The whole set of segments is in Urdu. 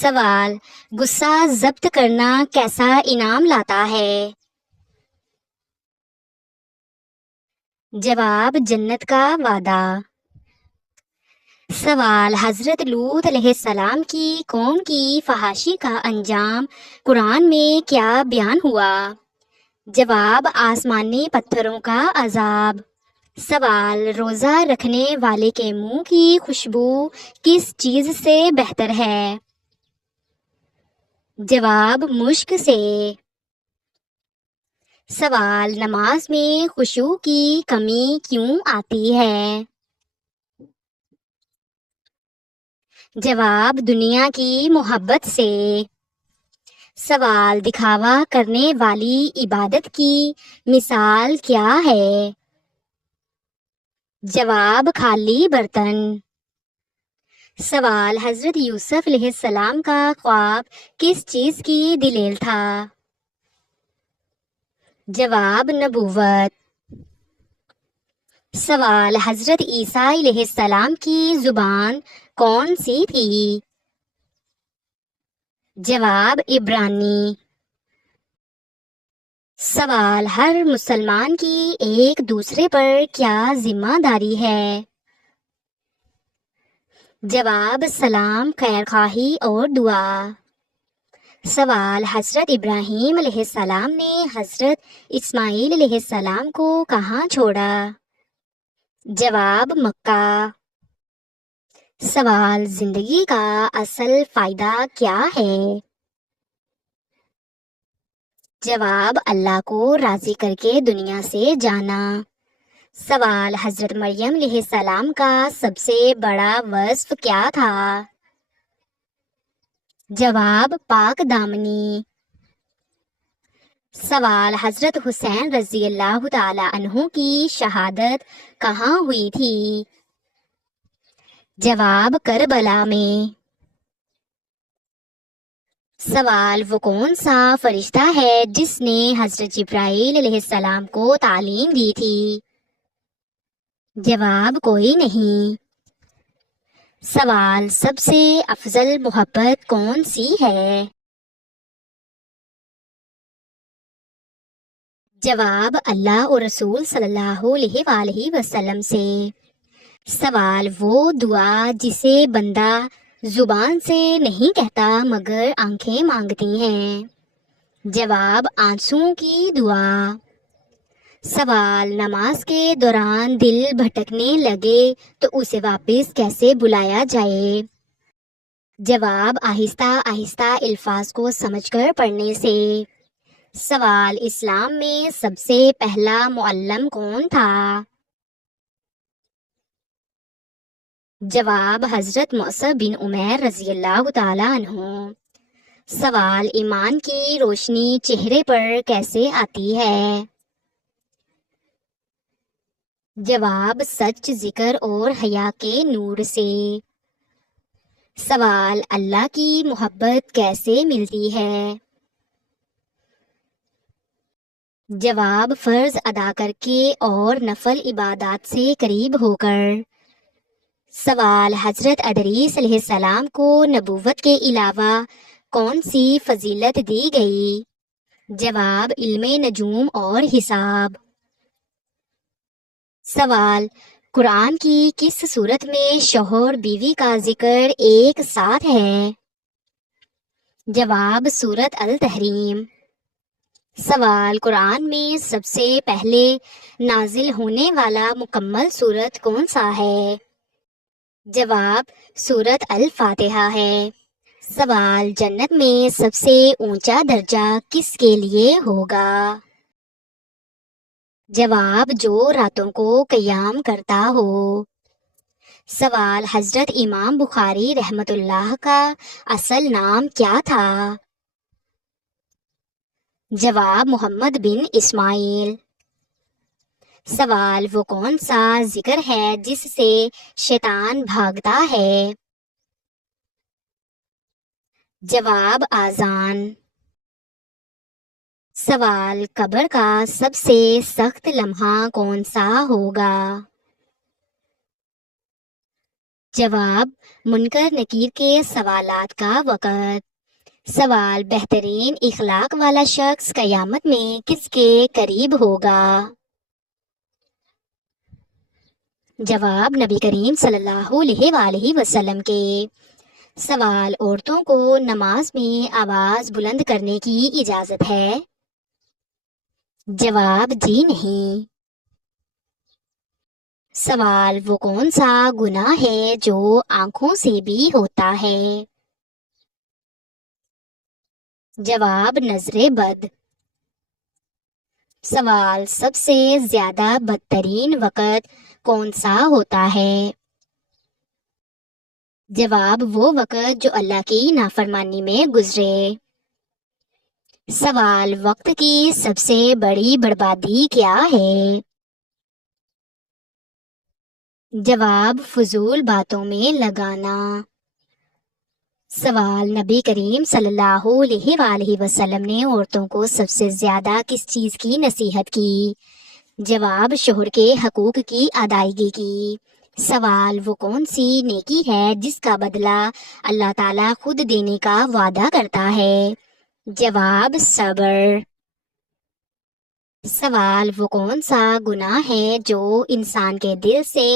سوال: غصہ ضبط کرنا کیسا انعام لاتا ہے؟ جواب: جنت کا وعدہ۔ سوال: حضرت لوط علیہ السلام کی قوم کی فحاشی کا انجام قرآن میں کیا بیان ہوا؟ جواب: آسمانی پتھروں کا عذاب۔ سوال: روزہ رکھنے والے کے منہ کی خوشبو کس چیز سے بہتر ہے؟ جواب: مشک سے۔ سوال: نماز میں خشوع کی کمی کیوں آتی ہے؟ جواب: دنیا کی محبت سے۔ سوال: دکھاوا کرنے والی عبادت کی مثال کیا ہے؟ جواب: خالی برتن۔ سوال: حضرت یوسف علیہ السلام کا خواب کس چیز کی دلیل تھا؟ جواب: نبوت۔ سوال: حضرت عیسیٰ علیہ السلام کی زبان کون سی تھی؟ جواب: عبرانی۔ سوال: ہر مسلمان کی ایک دوسرے پر کیا ذمہ داری ہے؟ جواب: سلام، خیر خواہی اور دعا۔ سوال: حضرت ابراہیم علیہ السلام نے حضرت اسماعیل علیہ السلام کو کہاں چھوڑا؟ جواب: مکہ۔ سوال: زندگی کا اصل فائدہ کیا ہے؟ جواب: اللہ کو راضی کر کے دنیا سے جانا۔ سوال: حضرت مریم علیہ السلام کا سب سے بڑا وصف کیا تھا؟ جواب: پاک دامنی۔ سوال: حضرت حسین رضی اللہ تعالی عنہ کی شہادت کہاں ہوئی تھی؟ جواب: کربلا میں۔ سوال: وہ کون سا فرشتہ ہے جس نے حضرت جبرائیل علیہ السلام کو تعلیم دی تھی؟ جواب: کوئی نہیں۔ سوال: سب سے افضل محبت کون سی ہے؟ جواب: اللہ اور رسول صلی اللہ علیہ وآلہ وسلم سے۔ سوال: وہ دعا جسے بندہ زبان سے نہیں کہتا مگر آنکھیں مانگتی ہیں؟ جواب: آنسوؤں کی دعا۔ سوال: نماز کے دوران دل بھٹکنے لگے تو اسے واپس کیسے بلایا جائے؟ جواب: آہستہ آہستہ الفاظ کو سمجھ کر پڑھنے سے۔ سوال: اسلام میں سب سے پہلا معلم کون تھا؟ جواب: حضرت مصعب بن عمیر رضی اللہ تعالی عنہ۔ سوال: ایمان کی روشنی چہرے پر کیسے آتی ہے؟ جواب: سچ، ذکر اور حیا کے نور سے۔ سوال: اللہ کی محبت کیسے ملتی ہے؟ جواب: فرض ادا کر کے اور نفل عبادات سے قریب ہو کر۔ سوال: حضرت ادریس علیہ السلام کو نبوت کے علاوہ کون سی فضیلت دی گئی؟ جواب: علم نجوم اور حساب۔ سوال: قرآن کی کس صورت میں شوہر بیوی کا ذکر ایک ساتھ ہے؟ جواب: سورۃ التحریم۔ سوال: قرآن میں سب سے پہلے نازل ہونے والا مکمل سورت کون سا ہے؟ جواب: سورۃ الفاتحہ ہے۔ سوال: جنت میں سب سے اونچا درجہ کس کے لیے ہوگا؟ جواب: جو راتوں کو قیام کرتا ہو۔ سوال: حضرت امام بخاری رحمۃ اللہ کا اصل نام کیا تھا؟ جواب: محمد بن اسماعیل۔ سوال: وہ کون سا ذکر ہے جس سے شیطان بھاگتا ہے؟ جواب: آذان۔ سوال: قبر کا سب سے سخت لمحہ کون سا ہوگا؟ جواب منکر نکیر کے سوالات کا وقت۔ سوال بہترین اخلاق والا شخص قیامت میں کس کے قریب ہوگا؟ جواب نبی کریم صلی اللہ علیہ وآلہ وسلم کے۔ سوال عورتوں کو نماز میں آواز بلند کرنے کی اجازت ہے؟ جواب جی نہیں۔ سوال وہ کون سا گناہ ہے جو آنکھوں سے بھی ہوتا ہے؟ جواب نظر بد۔ سوال سب سے زیادہ بدترین وقت کون سا ہوتا ہے؟ جواب وہ وقت جو اللہ کی نافرمانی میں گزرے۔ سوال وقت کی سب سے بڑی بربادی کیا ہے؟ جواب فضول باتوں میں لگانا۔ سوال نبی کریم صلی اللہ علیہ وآلہ وسلم نے عورتوں کو سب سے زیادہ کس چیز کی نصیحت کی؟ جواب شوہر کے حقوق کی ادائیگی کی۔ سوال وہ کون سی نیکی ہے جس کا بدلہ اللہ تعالیٰ خود دینے کا وعدہ کرتا ہے؟ جواب صبر۔ سوال وہ کون سا گناہ ہے جو انسان کے دل سے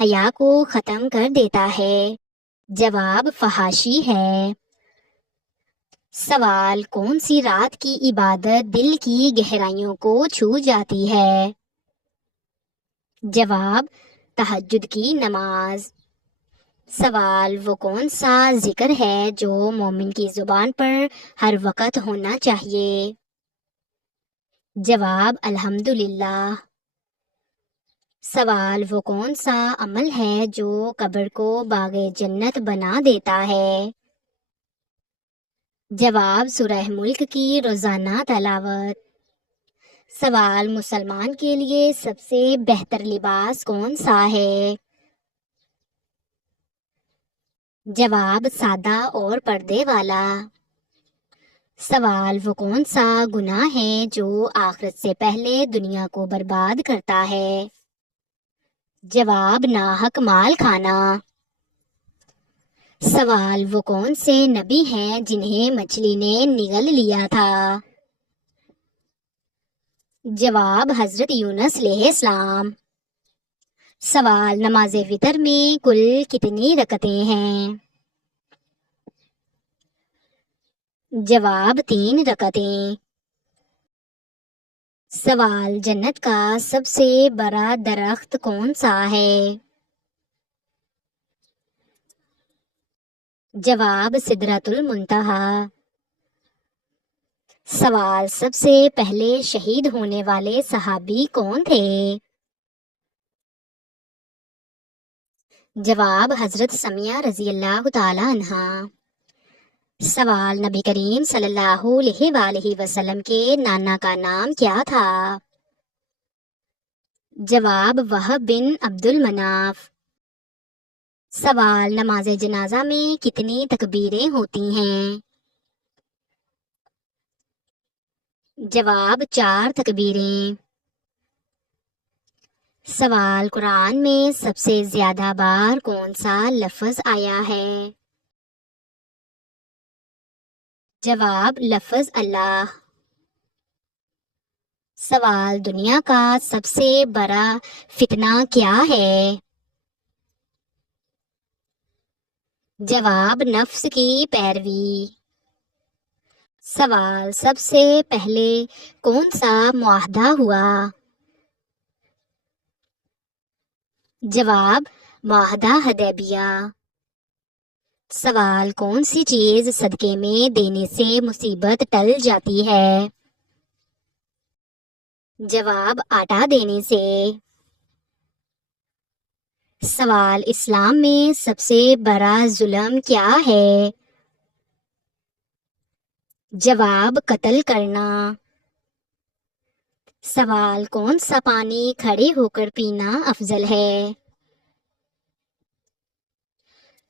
حیا کو ختم کر دیتا ہے؟ جواب فحاشی ہے۔ سوال کون سی رات کی عبادت دل کی گہرائیوں کو چھو جاتی ہے؟ جواب تہجد کی نماز۔ سوال وہ کون سا ذکر ہے جو مومن کی زبان پر ہر وقت ہونا چاہیے؟ جواب الحمدللہ۔ سوال وہ کون سا عمل ہے جو قبر کو باغ جنت بنا دیتا ہے؟ جواب سورہ ملک کی روزانہ تلاوت۔ سوال مسلمان کے لیے سب سے بہتر لباس کون سا ہے؟ جواب سادہ اور پردے والا۔ سوال وہ کون سا گناہ ہے جو آخرت سے پہلے دنیا کو برباد کرتا ہے؟ جواب ناحق مال کھانا۔ سوال وہ کون سے نبی ہیں جنہیں مچھلی نے نگل لیا تھا؟ جواب حضرت یونس علیہ السلام۔ سوال نماز وتر میں کل کتنی رکعتیں ہیں؟ جواب 3 رکعتیں۔ سوال جنت کا سب سے بڑا درخت کون سا ہے؟ جواب سدرۃ المنتہی۔ سوال سب سے پہلے شہید ہونے والے صحابی کون تھے؟ جواب حضرت سمیہ رضی اللہ تعالی عنہا۔ سوال نبی کریم صلی اللہ علیہ وآلہ وسلم کے نانا کا نام کیا تھا؟ جواب وہب بن عبد المناف۔ سوال نماز جنازہ میں کتنی تکبیریں ہوتی ہیں؟ جواب 4 تکبیریں۔ سوال قرآن میں سب سے زیادہ بار کون سا لفظ آیا ہے؟ جواب لفظ اللہ۔ سوال دنیا کا سب سے بڑا فتنہ کیا ہے؟ جواب نفس کی پیروی۔ سوال سب سے پہلے کون سا معاہدہ ہوا؟ جواب معاہدہ حدیبیہ۔ سوال کون سی چیز صدقے میں دینے سے مصیبت ٹل جاتی ہے؟ جواب آٹا دینے سے۔ سوال اسلام میں سب سے بڑا ظلم کیا ہے؟ جواب قتل کرنا۔ سوال کون سا پانی کھڑے ہو کر پینا افضل ہے؟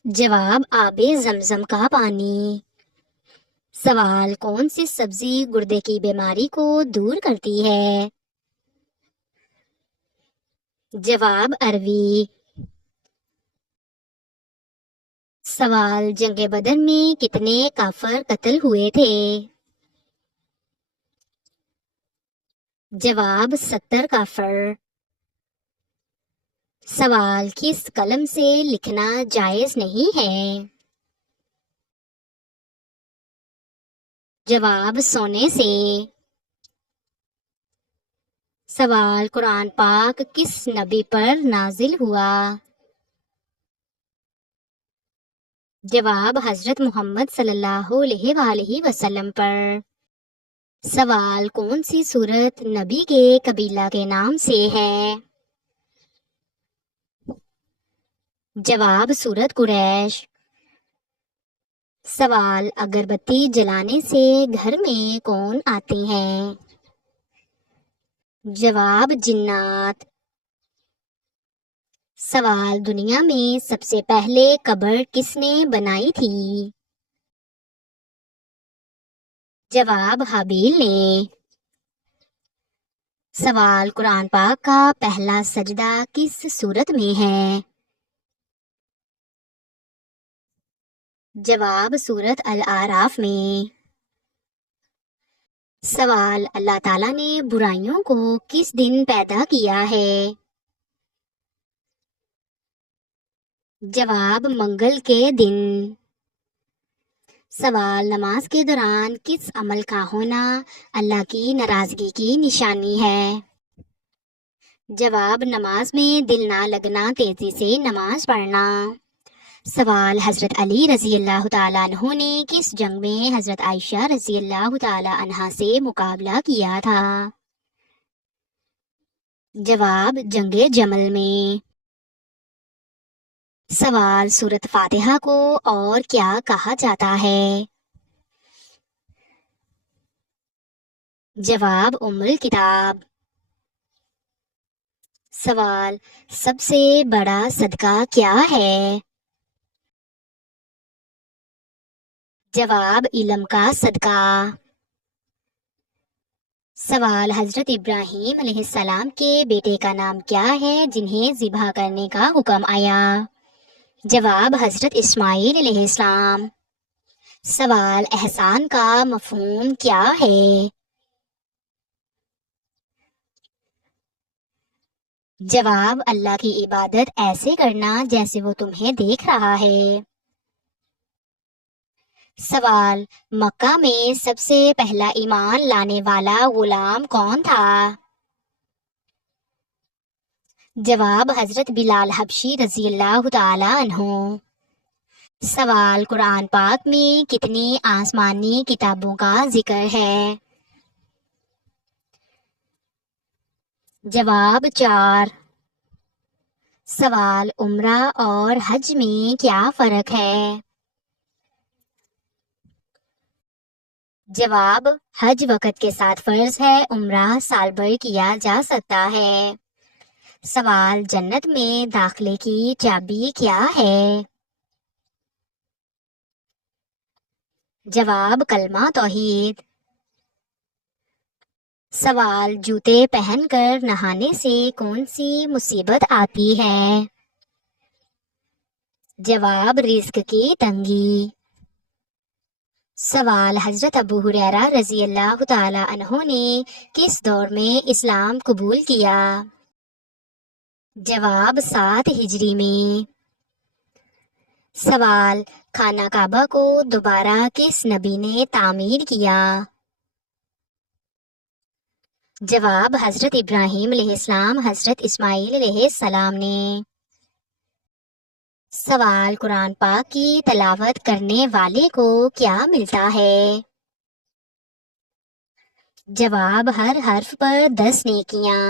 جواب آب زمزم کا پانی۔ سوال کون سی سبزی گردے کی بیماری کو دور کرتی ہے؟ جواب اروی۔ سوال جنگ بدر میں کتنے کافر قتل ہوئے تھے؟ جواب 70 کافر۔ سوال کس قلم سے لکھنا جائز نہیں ہے؟ جواب سونے سے۔ سوال قرآن پاک کس نبی پر نازل ہوا؟ جواب حضرت محمد صلی اللہ علیہ وآلہ وسلم پر۔ سوال کون سی سورت نبی کے قبیلہ کے نام سے ہے؟ جواب سورت قریش۔ سوال اگر بتی جلانے سے گھر میں کون آتے ہیں؟ جواب جنات۔ سوال دنیا میں سب سے پہلے قبر کس نے بنائی تھی؟ جواب حابیل نے۔ سوال قرآن پاک کا پہلا سجدہ کس سورت میں ہے؟ جواب سورت الاعراف میں۔ سوال اللہ تعالیٰ نے برائیوں کو کس دن پیدا کیا ہے؟ جواب منگل کے دن۔ سوال نماز کے دوران کس عمل کا ہونا اللہ کی ناراضگی کی نشانی ہے؟ جواب نماز میں دل نہ لگنا، تیزی سے نماز پڑھنا۔ سوال حضرت علی رضی اللہ تعالیٰ عنہ نے کس جنگ میں حضرت عائشہ رضی اللہ تعالیٰ عنہا سے مقابلہ کیا تھا؟ جواب جنگ جمل میں۔ سوال سورۃ فاتحہ کو اور کیا کہا جاتا ہے؟ جواب ام الکتاب۔ سوال سب سے بڑا صدقہ کیا ہے؟ جواب علم کا صدقہ۔ سوال حضرت ابراہیم علیہ السلام کے بیٹے کا نام کیا ہے جنہیں ذبح کرنے کا حکم آیا؟ جواب حضرت اسماعیل علیہ السلام۔ سوال احسان کا مفہوم کیا ہے؟ جواب اللہ کی عبادت ایسے کرنا جیسے وہ تمہیں دیکھ رہا ہے۔ سوال مکہ میں سب سے پہلا ایمان لانے والا غلام کون تھا؟ جواب حضرت بلال حبشی رضی اللہ تعالی عنہ۔ سوال قرآن پاک میں کتنی آسمانی کتابوں کا ذکر ہے؟ جواب 4۔ سوال عمرہ اور حج میں کیا فرق ہے؟ جواب حج وقت کے ساتھ فرض ہے، عمرہ سال بھر کیا جا سکتا ہے۔ سوال جنت میں داخلے کی چابی کیا ہے؟ جواب کلمہ توحید۔ سوال جوتے پہن کر نہانے سے کون سی مصیبت آتی ہے؟ جواب رزق کی تنگی۔ سوال حضرت ابو ہریرہ رضی اللہ تعالی عنہ نے کس دور میں اسلام قبول کیا؟ جواب 7 ہجری میں۔ سوال خانہ کعبہ کو دوبارہ کس نبی نے تعمیر کیا؟ جواب حضرت ابراہیم علیہ السلام، حضرت اسماعیل علیہ السلام نے۔ سوال قرآن پاک کی تلاوت کرنے والے کو کیا ملتا ہے؟ جواب ہر حرف پر 10 نیکیاں۔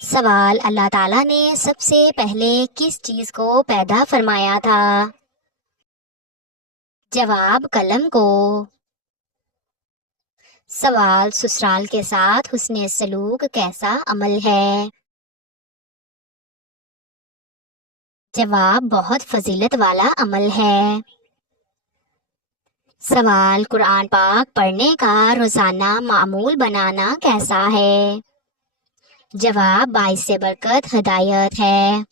سوال اللہ تعالیٰ نے سب سے پہلے کس چیز کو پیدا فرمایا تھا؟ جواب قلم کو۔ سوال سسرال کے ساتھ حسن سلوک کیسا عمل ہے؟ جواب بہت فضیلت والا عمل ہے۔ سوال قرآن پاک پڑھنے کا روزانہ معمول بنانا کیسا ہے؟ جواب باعث برکت ہدایت ہے۔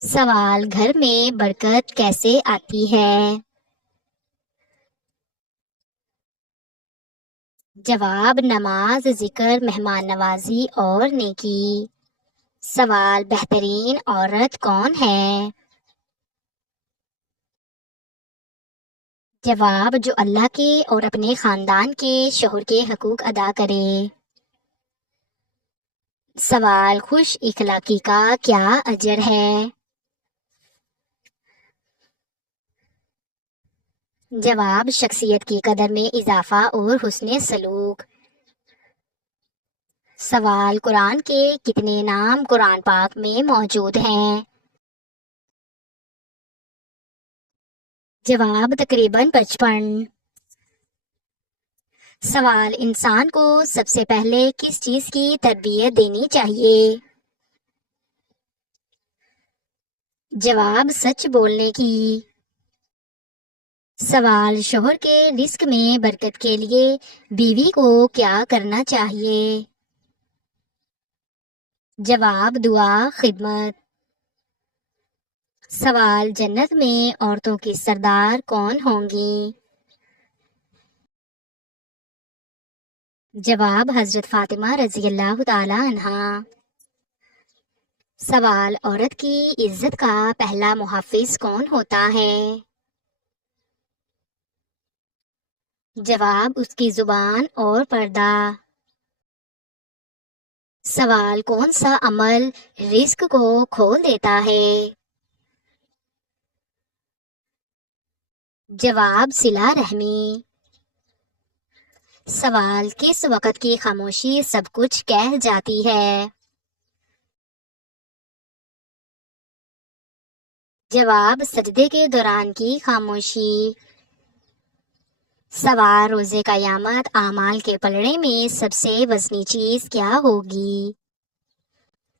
سوال گھر میں برکت کیسے آتی ہے؟ جواب نماز، ذکر، مہمان نوازی اور نیکی۔ سوال بہترین عورت کون ہے؟ جواب جو اللہ کے اور اپنے خاندان کے شوہر کے حقوق ادا کرے۔ سوال خوش اخلاقی کا کیا اجر ہے؟ جواب شخصیت کی قدر میں اضافہ اور حسن سلوک۔ سوال قرآن کے کتنے نام قرآن پاک میں موجود ہیں؟ جواب تقریباً 55۔ سوال انسان کو سب سے پہلے کس چیز کی تربیت دینی چاہیے؟ جواب سچ بولنے کی۔ سوال شوہر کے رزق میں برکت کے لیے بیوی کو کیا کرنا چاہیے؟ جواب دعا، خدمت۔ سوال جنت میں عورتوں کی سردار کون ہوں گی؟ جواب حضرت فاطمہ رضی اللہ تعالی عنہا۔ سوال عورت کی عزت کا پہلا محافظ کون ہوتا ہے؟ جواب اس کی زبان اور پردہ۔ سوال کون سا عمل رزق کو کھول دیتا ہے؟ جواب صلہ رحمی۔ سوال کس وقت کی خاموشی سب کچھ کہہ جاتی ہے؟ جواب سجدے کے دوران کی خاموشی۔ سوال روز قیامت اعمال کے پلڑے میں سب سے وزنی چیز کیا ہوگی؟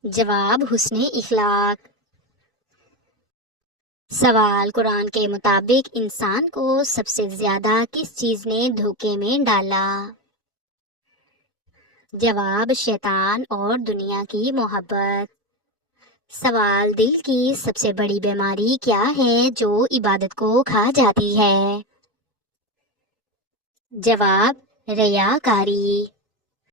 جواب حسن اخلاق۔ سوال قرآن کے مطابق انسان کو سب سے زیادہ کس چیز نے دھوکے میں ڈالا؟ جواب شیطان اور دنیا کی محبت۔ سوال دل کی سب سے بڑی بیماری کیا ہے جو عبادت کو کھا جاتی ہے؟ جواب ریاکاری۔